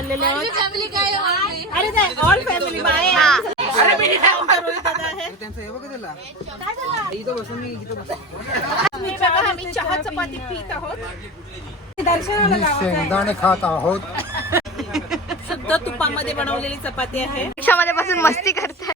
चाललेले आहोत. अरे नाही, ऑल फॅमिली बाय. अरे मी रोहित दादा आहे. आम्ही चहा चपाती पीत आहोत. दर्शनाला शेंगदाणे खात आहोत. शुद्ध तुपामध्ये बनवलेली चपाती आहे. रिक्षामध्ये बसून मस्ती करताय.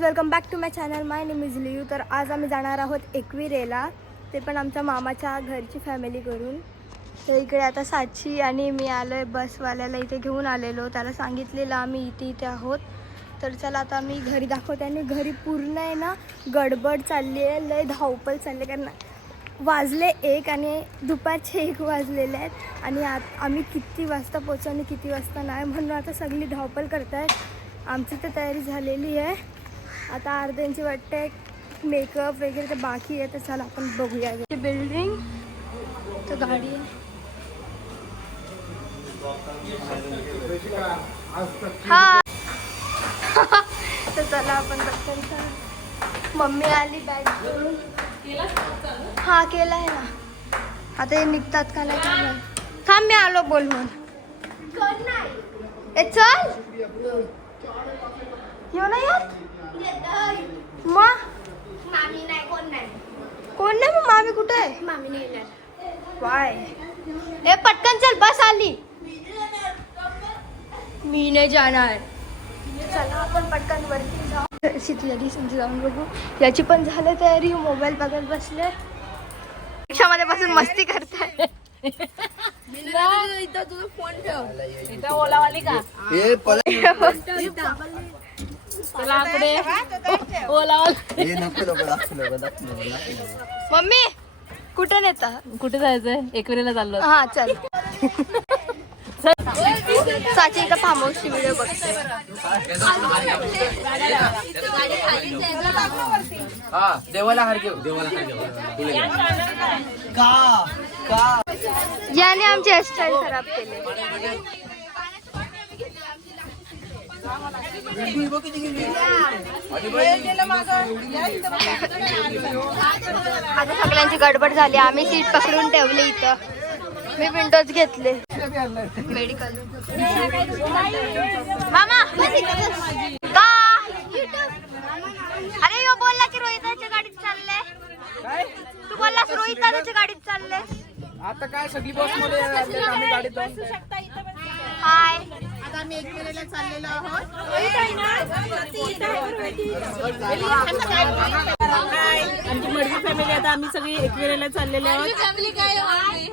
Welcome back to my channel. My name is Liu. तर आज आम्ही जाणार आहोत एकविरेला, ते पण आमच्या मामाच्या घरची फॅमिली करून. तर इकडे आता साक्षी आणि मी आलो आहे बसवाल्याला इथे घेऊन आलेलो. त्याला सांगितलेलं आम्ही इथे आहोत. तर चला आता मी घरी दाखवते. आणि घरी पूर्ण आहे ना गडबड चालली आहे, लय धावपळ चालली आहे. कारण वाजले 1 आणि दुपारचे 1 वाजलेले आहेत. आणि आम्ही किती वाजता पोहोचू आणि किती वाजता नाही, म्हणून आता सगळी धावपळ करत आहेत. आमची तर तयारी झालेली आहे. आता अर्ध्यांची वाटते मेकअप वगैरे तर बाकी आहे. तर चला आपण बघूया. बिल्डिंग तर गाडी आहे. हा तर चला आपण बघतो. मम्मी आली बॅग घेऊन. हा केला आहे ना. आता हे निघतात का नाही काय. थांब मी आलो बोलवून. ए चल येऊ ना यार. मग मामी नाही, कोण नाही. मग मामी कुठे आहे. मामी नाही. वाय ए पटकन चल बस आली. मी नाही जाणार. चला आपण पटकन वरती जाऊ. सिटी जाऊन बघू. याची पण झालं तयारी. मोबाईल बघत बसले. रिक्षामध्ये बसून मस्ती करताय. इथं तुझा फोन ठेव. इथं ओलावाली का मम्मी कुठं नेता. कुठे जायचंय. एकविरेला चाललो. हा चल. साची इथं फार्म हाऊसची व्हिडिओ बघते. देवाला हार घेऊ. याने आमची हेअरस्टाईल खराब केली. आता सगळ्यांची गडबड झाली. आम्ही सीट पकडून ठेवली इथं. मी विंडोज घेतले. मेडिकल मामा का. अरे यो बोलला की रोहिताच्या गाडीत चालले. तू बोललास रोहिताच्या गाडीत चालले. आता काय सगळी बस मध्ये आम्ही गाडीत जाऊन. हाय आता आम्ही एकविरेला चाललेलो आहोत. आमची मडवी फॅमिली. आता आम्ही सगळी एकविरेला चाललेले आहोत.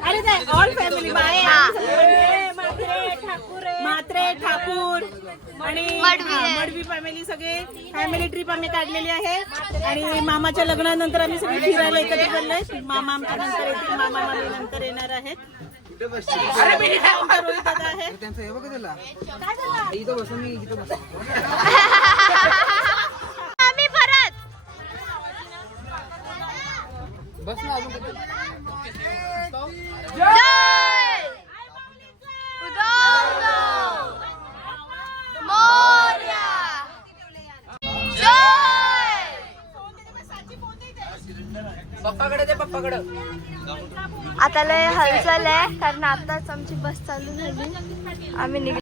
अरे नाही, all family bye. Mhatre Thakur आणि मडवी फॅमिली सगळे फॅमिली ट्रिप आम्ही काढलेली आहे. आणि मामाच्या लग्नानंतर आम्ही सगळे फिरायला एकत्र चाललोय. मामा आमच्या नंतर येतील. मामा मामी नंतर येणार आहेत. रोहित दादा आहे. आम्ही परत बस ना अजून. जय उदो मोरया. जय पप्पाकडे दे. पप्पाकडे. आता लय हालचाल आहे. कारण आताच आमची बस चालू झाली. आम्ही निघलो.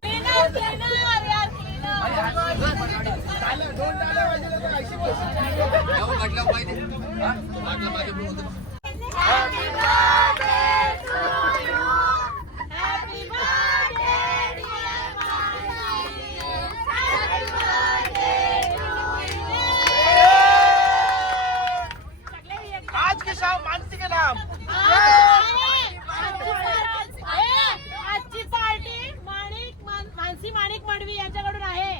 आज के शाम मानसी के नाम. आजची पार्टी मानसी माणिक मडवी यांच्याकडून आहे.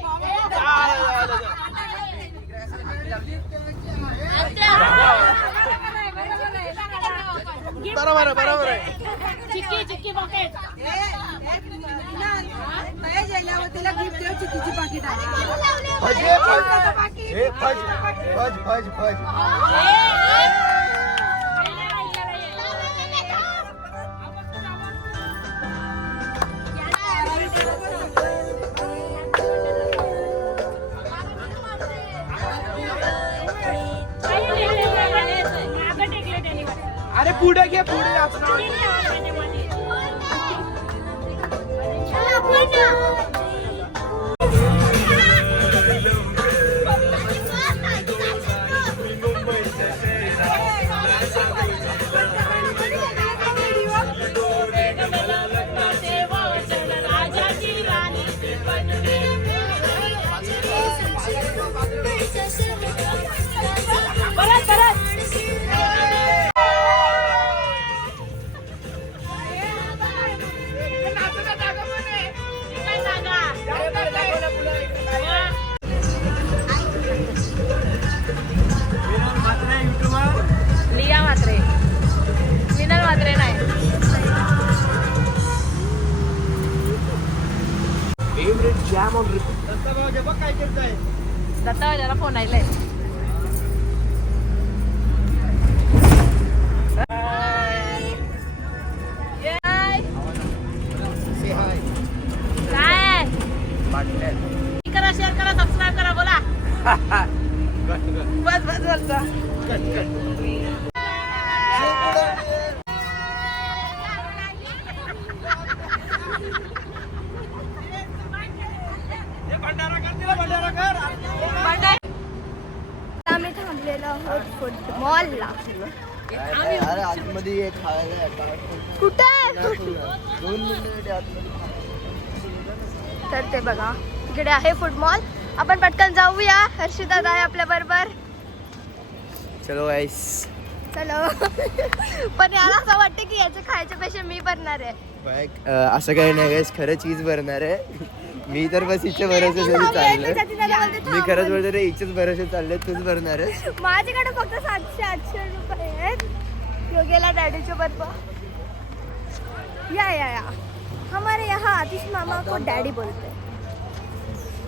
बरोबर आहे. चिक्की बकेट. तिला गिफ्ट देऊ. चिकीची पाकिट आहे. हे फज फज फज फज अरे पुढे घे पुढे आपण लिया मात्रे विनल मात्रे नाही favourite jam on repeat. Datta काय करताय? दत्ता त्याला फोन आलाय काय करा शेअर करा सबस्क्राईब करा बोला बस बस बोलतो आम्ही थांबलेलो आहोत फुटबॉलला. अरे आतमध्ये एक खायला कुठे 2 मिनिट आतमध्ये. तर ते बघा इकडे आहे फुटबॉल. आपण पटकन जाऊया. हर्षिता आहे आपल्या बरोबर. चलो गाइस. चलो पण याला असं वाटतं की याचे खायच्या पेक्षा मी भरणार आहे. असं काही नाही गाइस, खरं चीज भरणार आहे. मी तर बस हिच्या भरोश्यासाठी चाललोय. मी खरंच बोलतो रे, हिच्याच भरोश्यात चाललोय. तूच भरणार आहे. माझ्याकडे फक्त 700-800 रुपये आहेत. यो गेला डॅडीच्या बरोबर. या हमारे यहाँ आतिश मामा को डॅडी बोलते.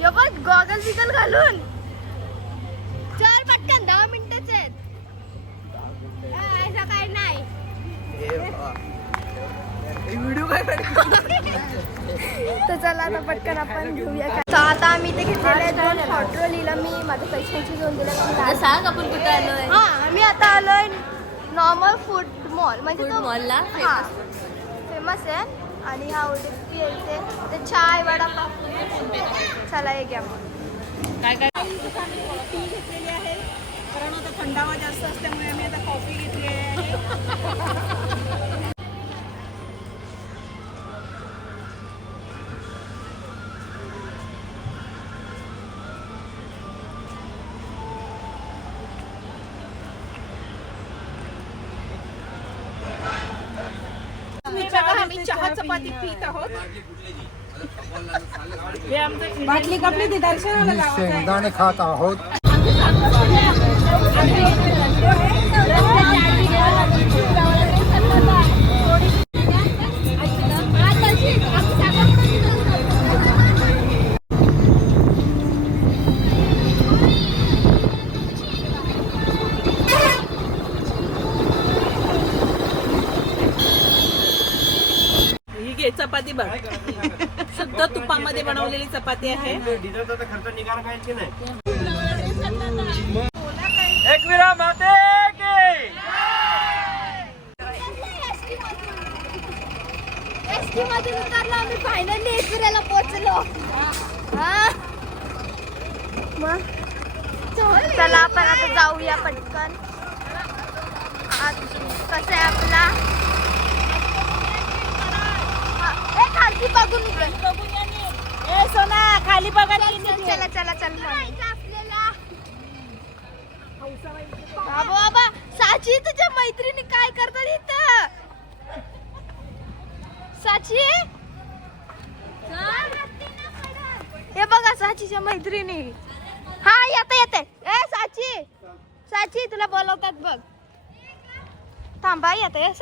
यो बघ गॉगल बिगल घालून. चल पटकन 10 मिनिटच आहेत. ऐसा काही नाही. व्हिडिओ काय तर चला आता पटकन आपण घेऊया. तर आता आम्ही इथे घेतलेले आहेत 2 हॉट लिहिलं मी माझ्या पैशांची दोन दिल्या. सांग आपण कुठे आलोय हा आम्ही आता आलोय नॉर्मल फूड मॉल. म्हणजे Food mall ला हा फेमस आहे. आणि हा उडीपी यायचे ते चाय वडापाव. चला हे घ्या मग. काय काय टी घेतलेली आहे कारण आता थंडावा जास्त असल्यामुळे आम्ही आता कॉफी घेतली आहे. आम्ही चहा चपाती पीत आहोत. बाटली कपली ती दर्शनाला शेंगदाणे खात आहोत. चपाती बघ शुद्ध तुपामध्ये बनवलेली चपाती आहे. डिझेलचा खर्च निघाला काय की नाही. एकविरा माते की एसटी मधून उतरलो आम्ही. फायनली एकविराला पोहोचलो. मग चला आपण आता जाऊया पटकन. कसं आहे आपला खाली बघून सोना खाली बघा. चला चला चल बाबा. साची तुझ्या मैत्रिणी काय करतात इथं? साची हे बघा साचीच्या मैत्रिणी. हा येते ए साची तुला बोलवतात बघ. थांबा येते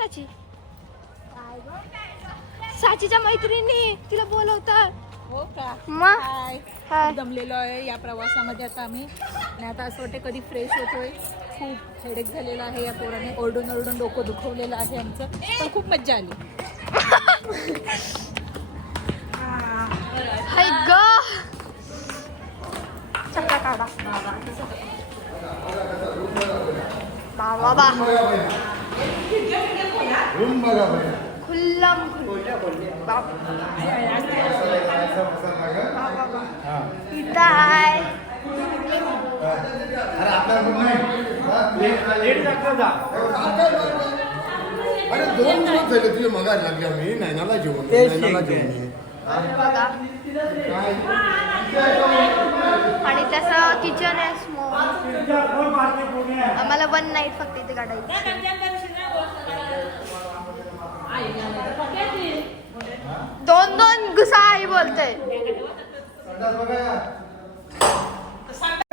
साचीच्या मैत्रिणी तिला बोलवतात. हो का मग हाय हाय. दमलेलो आहे या प्रवासामध्ये आता आम्ही आणि आता असं वाटतं कधी फ्रेश होतोय. खूप हेडेक झालेला आहे या पोराने ओरडून ओरडून डोकं दुखवलेलं आहे आमचं पण खूप मज्जा आली. हाय ग चक्का काढा बाबा खुल्लम इथं आहे. अरे 2 दिवस झाले तुझे मगा लागले आम्ही नैनाला जेवण नैनाला जेवण बघा आणि त्याचं किचन आहे स्मॉल. आम्हाला 1 नाईट फक्त इथे काढायची. 2 घुसा आई बोलते.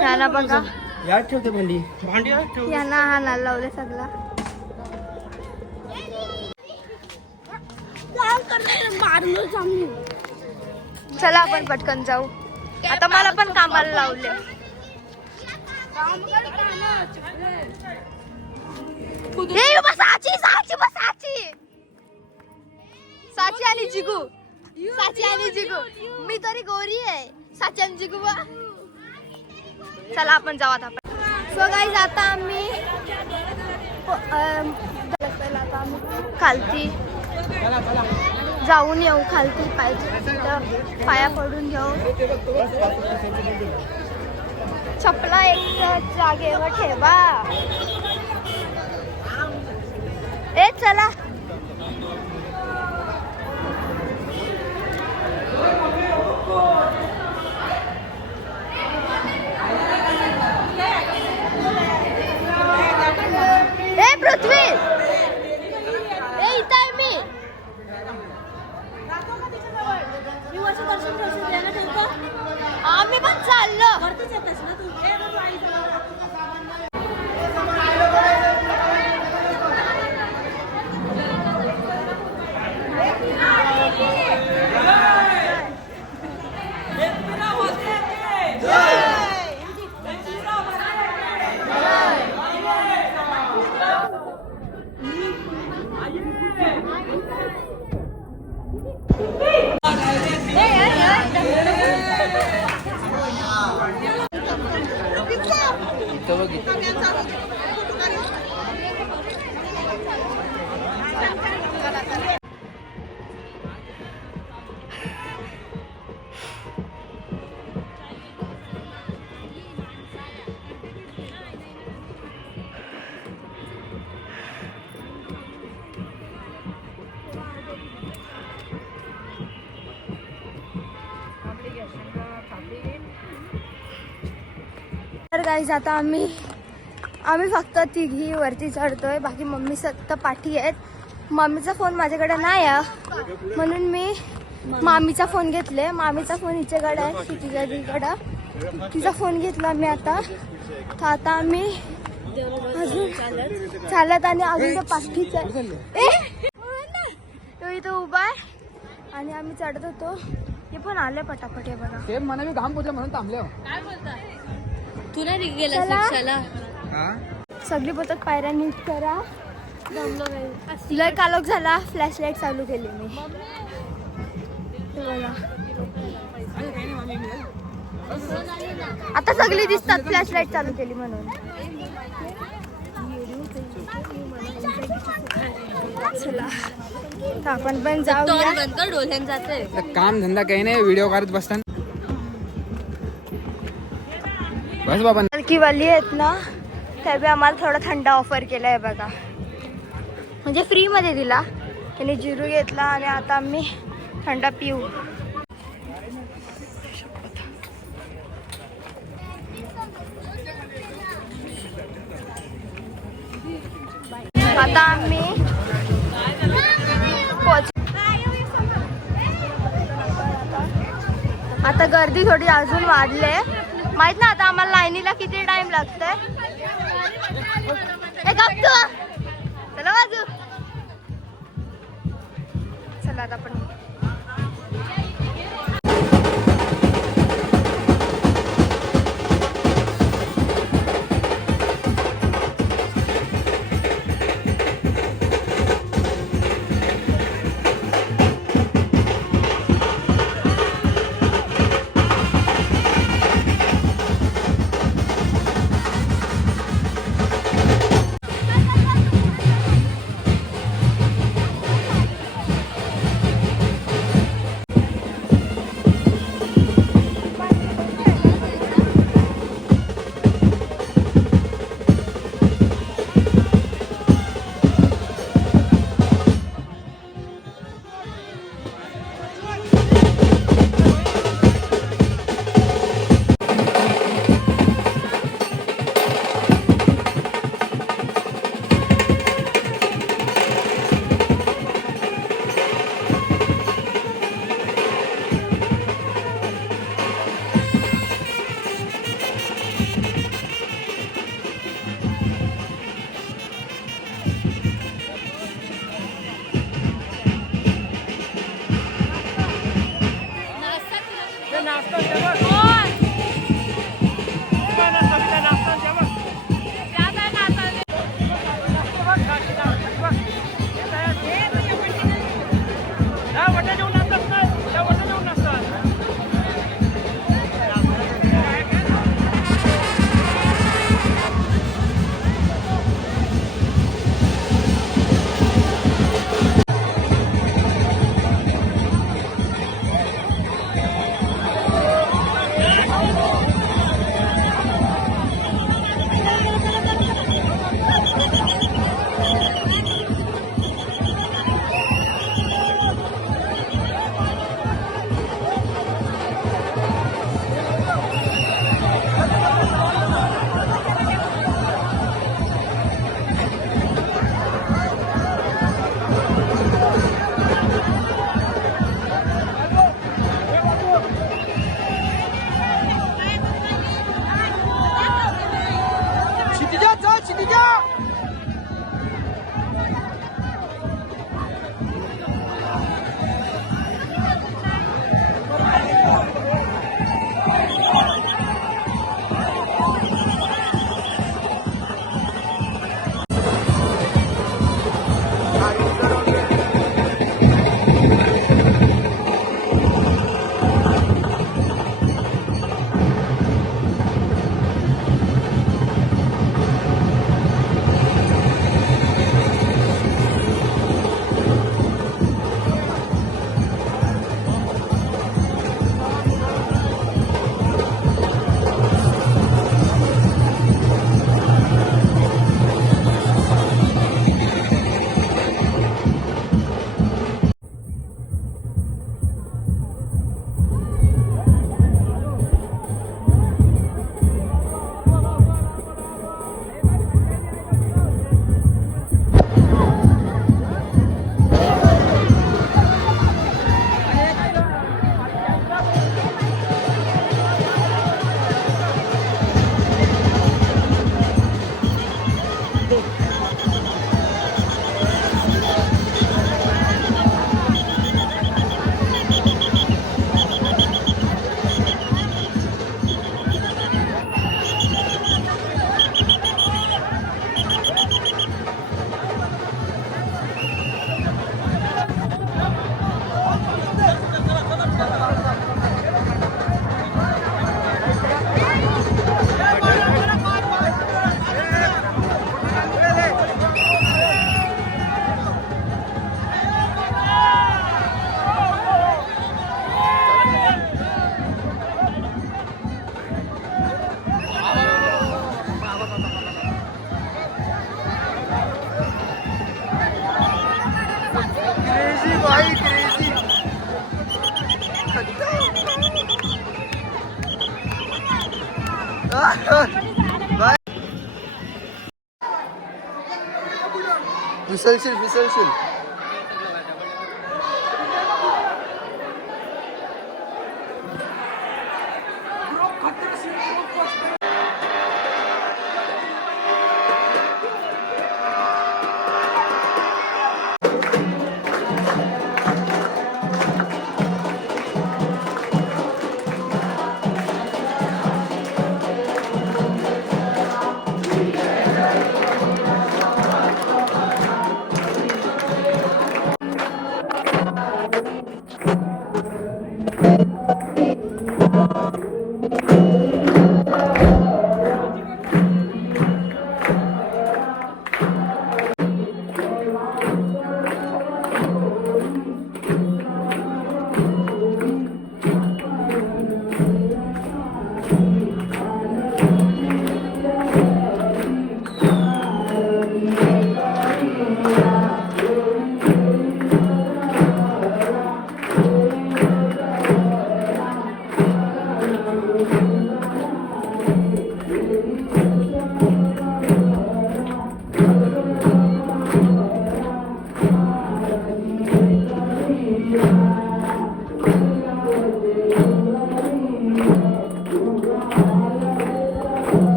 यांना बघा याद ठेवते भांडी यांना हाणायला लावले सगळा. चला आपण पटकन जाऊ. आता मला पण कामाला लावले. साची आणि जिगू साची आणि जिगू मी तरी गोरी आहे. साची आणि जिगू बा. चला आपण जाऊ आता. सो गाईज आता आम्ही खालती जाऊन येऊ. खालती पाया पडून घेऊ. चपला एक जागेवर ठेवा. ए चला ए पृथ्वी ए इथं आहे मी. आम्ही पण चाललो. तर गाईज आता आम्ही फक्त तिघी वरती चढतोय. बाकी मम्मी सत्त पाठी आहेत. मम्मीचा फोन माझ्याकडे नाही आहे म्हणून मी मामीचा फोन घेतले. मामीचा फोन हिच्याकडे आहे तिच्या दीकडं. तिचा फोन घेतला मी आता. तर आता आम्ही अजून चालत आणि अजून तर पाठीच तो इथं उभा आहे आणि आम्ही चढत होतो. ते पण आले पटापट. हे बघा सेम म्हणा मी घाम पोचला म्हणून थांबले. तू नाही गेला शिक्षाला. सगळी बोलतात पायऱ्या नीट करा. लय कालोख झाला. फ्लॅश लाईट चालू केली मी. आता सगळी दिसतात फ्लॅश लाईट चालू केली म्हणून. चला आपण पण जाऊया. डोल्यान जाते काम धंदा काही नाही. व्हिडिओ काढत बसताना बस बाबा. हलकी वाली आहेत ना त्या बी आम्हाला थोडा थंड ऑफर केला आहे बघा. म्हणजे फ्रीमध्ये दिला. त्याने जिरू घेतला आणि आता आम्ही थंड पिऊ. आता आम्ही आता गर्दी थोडी अजून वाढले. माहित ना आता आम्हाला लाईनीला किती टाइम लागतोय. चला बाजू. चला आता आपण फिसलशील फिसलशील.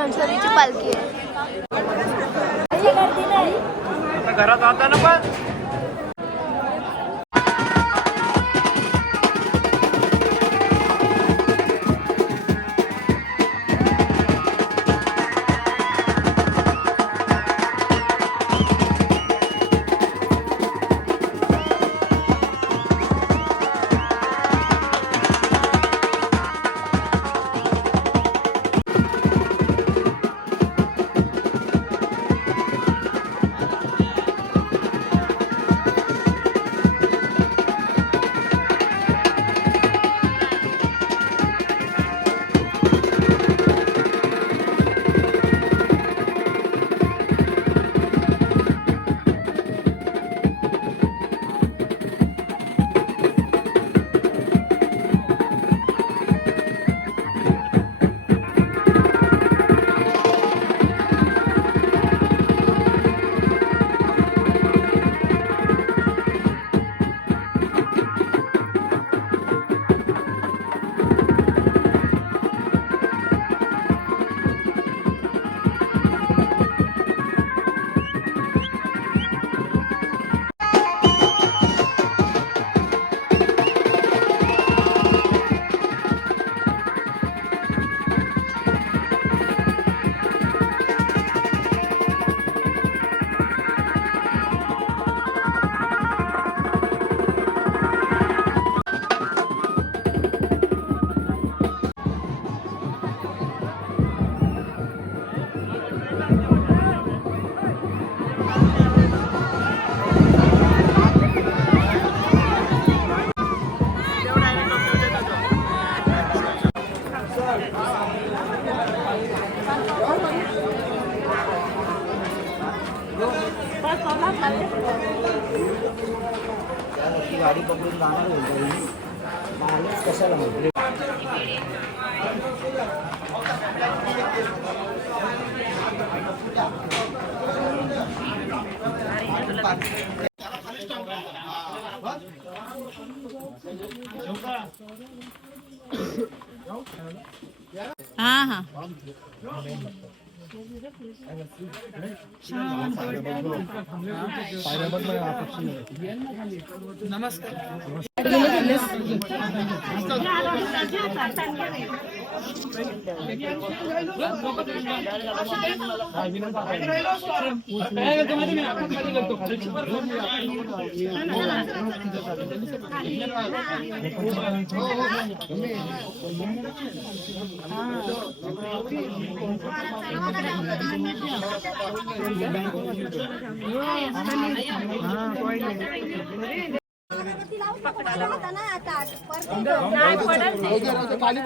गणपतीची पालखी आहे. घरात आता ना पण गाडी पकडून जाणार होतो कशाला म्हटले. हा हा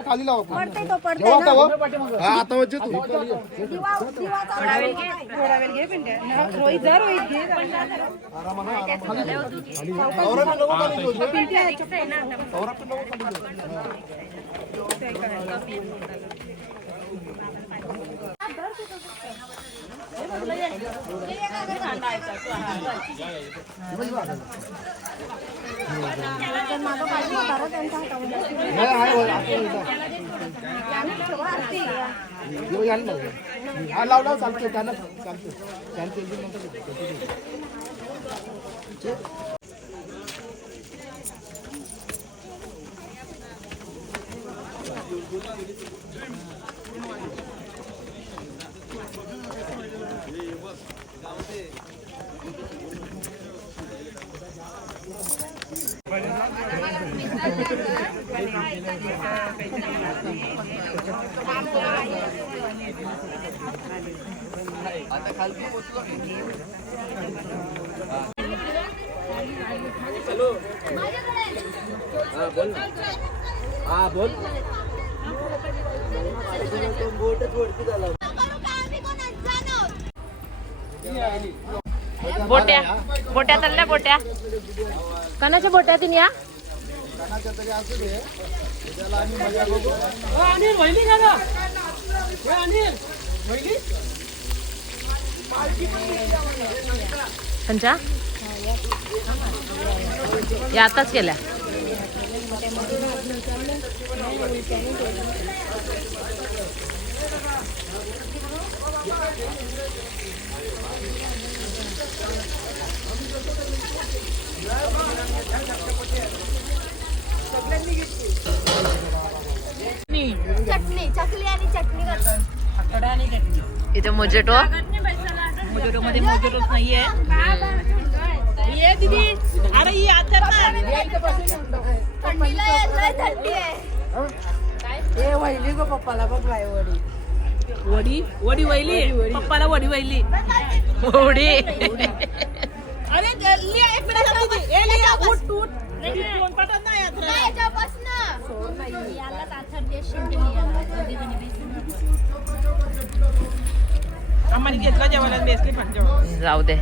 खाली लावा आता वच्चे तू लाव चालते त्यांना चालते आता खाली पोचलो. बोल ना. हा बोल. बोटच वरती झाला. बोट्या बोट्या चालल्या बोट्या कणाच्या बोट्या तिने या त्यांच्या या आताच केल्या. चटणी चकली आणि चटणी करतात. इथे मोजेटो मोजेटो मध्ये मोजेटोच नाहीये. ये दीदी अरे ये आता थंडीला लय थंडी आहे. वडी वडी वैली पप्पाला वडी वैली होडी अरे लिया एक मिनिट दीदी ए लिया उठ उठ कोण पटत नाही यात्रा आम्हाला घेतला जेवायला बेसली पण जेवण जाऊ दे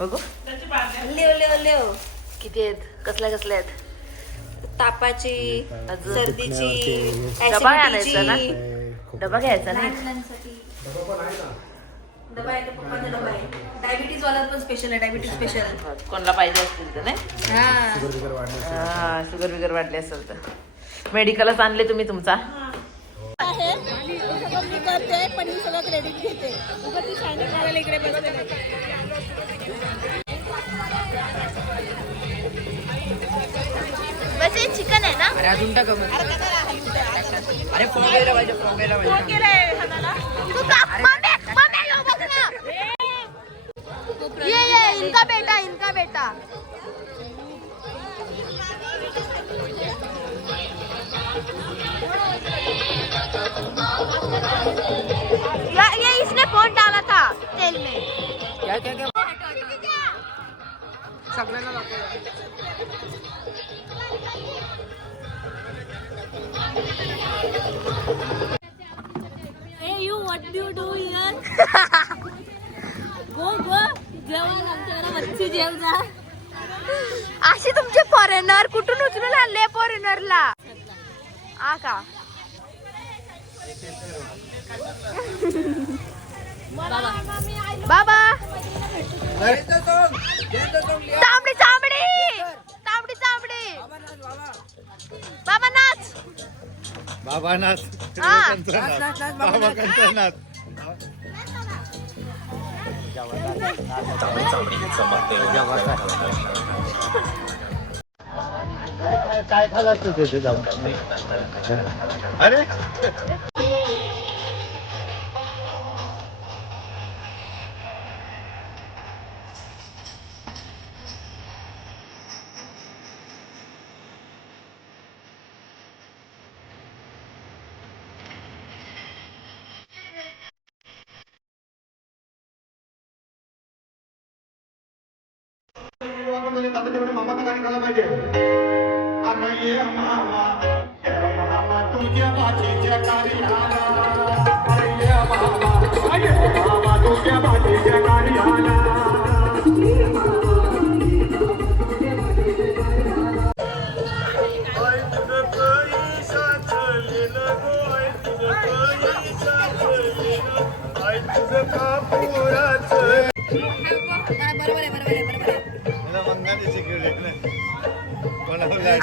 बघू लेव किती आहेत कसल्या कसल्या आहेत. तापाची सर्दीची डबा आणायचा ना डबा घ्यायचा नाही. डबा आहे पप्पाचा डबा आहे. डायबिटीज वाला पण स्पेशल आहे. डायबिटीज स्पेशल कोणाला पाहिजे असतील तर नाही. हा शुगर बिगर वाढली असेल तर मेडिकलच आणले तुम्ही तुमचा. आहे सगळं मी करते पण मी सगळं क्रेडिट घेते. उगाच ती शायनिंग मारायला इकडे बसते. वैसे चिकन आहे ना. अरे अजून टाक. अरे फोन केला पाहिजे फोन केला पाहिजे. केलंय हाताला तू का मम्मी यो बघ ना. ये इनका बेटा ये इसने फोन डाला था तेल में. क्या सगळ्यांना Hey you, what what do do here go go जेवण आमच्याकडे मच्छी जेवजा. अशी तुमचे फॉरेनर कुठून उचलून आणले फॉरेनरला आ का बाबा तांबडी तांबडी तांबडी तांबडी बाबा नाच बाबा नाच हा. बाबा कंचा नाच. काय खाला तू तिथे जाऊन अरे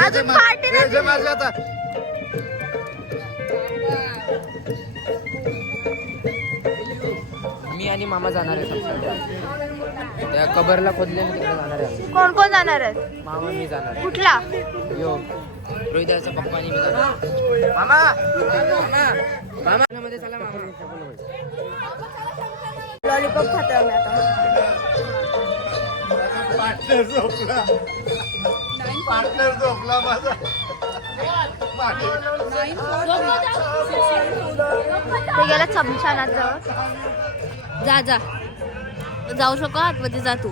अजून पार्टी नाही. आता मी आणि मामा जाणार आहे सबसिडी त्या कबरला खोदले तिकडे जाणार आहे. कोण कोण जाणार आहेत मामा मी जाणार आहे. कुठला यो रोहिदाचा पप्पा आणि मी जाणार. मामा मामा मध्ये चला मामा. लॉलीपॉप खातोय आम्ही आता. पार्टनर झोपला पार्टनर झोपला माझा. ते गेला चमचानात जवळ. जा जा जाऊ शको आतमध्ये जा तू.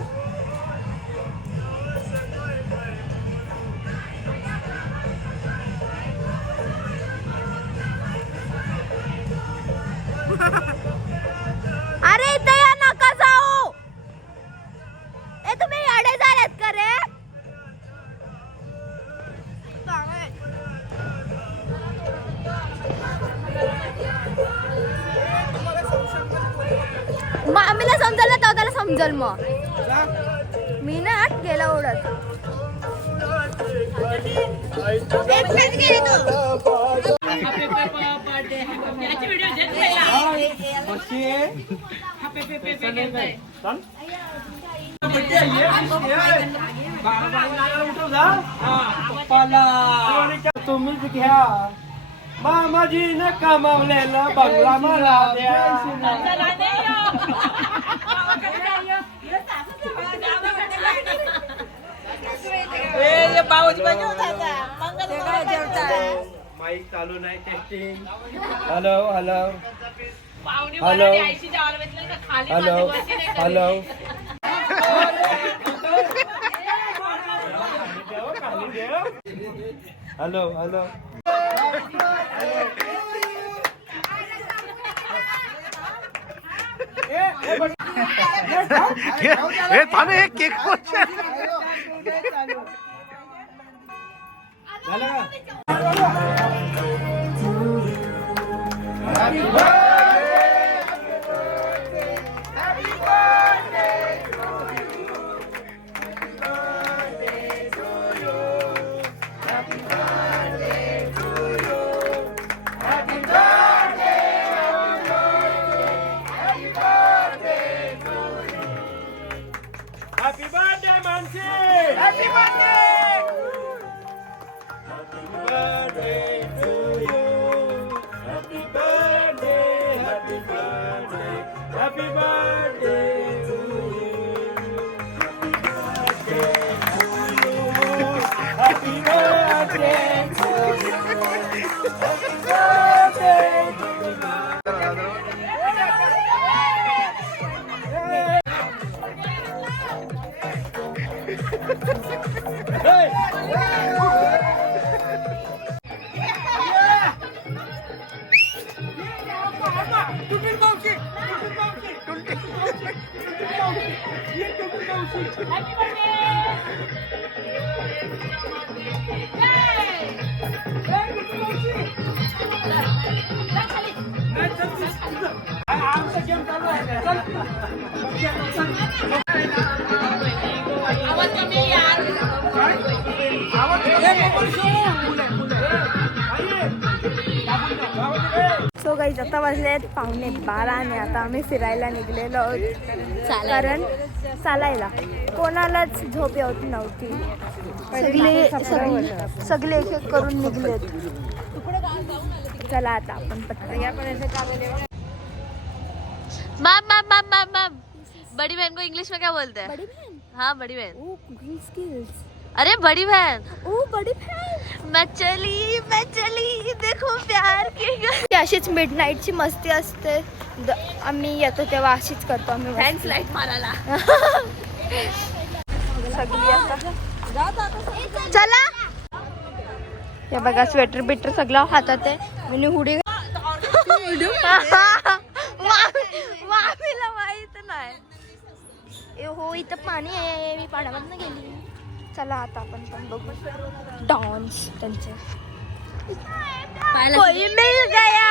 अरे इथे या नका जाऊ. ए तुम्ही येडे झालेत का रे. आम्हीला समजल ना त्याला समजल मग. मी ना आत गेला ओढत. तुम्हीच घ्या मामाजीने कमावलेला बंगला मला द्या. माईक चालू नाही. Testing. Hello hello hello hello hello hello hello. हे थांबे cake Happy birthday, Mansi! Happy birthday! Happy birthday to you. Happy birthday so guys आता वाजले आहेत 11:15 आणि आता आम्ही फिरायला निघलेलो आहोत कारण चालायला कोणालाच झोप येत नव्हती. सगळे एक एक करून निघलेत. चला आता आपण पटकन. मैम बड़ी बहन को इंग्लिश में क्या बोलते हैं? बड़ी बहन. हाँ बड़ी बहन. ओ कुकिंग स्किल्स. अरे बड़ी बहन. ओ बड़ी बहन. मैं चली देखो प्यार की ती अशीच मिडनाईटची मस्ती असते. आम्ही येतो तेव्हा अशीच करतो आम्ही मस्ती. लाइट माराला. सगळी आता चला. हे बघा स्वेटर बिटर सगळं हातात आहे आणि हुडी. मामीला माहित नाही. हो इथं पाणी आहे. मी पाण्यामधनं गेली. चला आता आपण पण बघू डान्स त्यांचे. कोई मिल गया.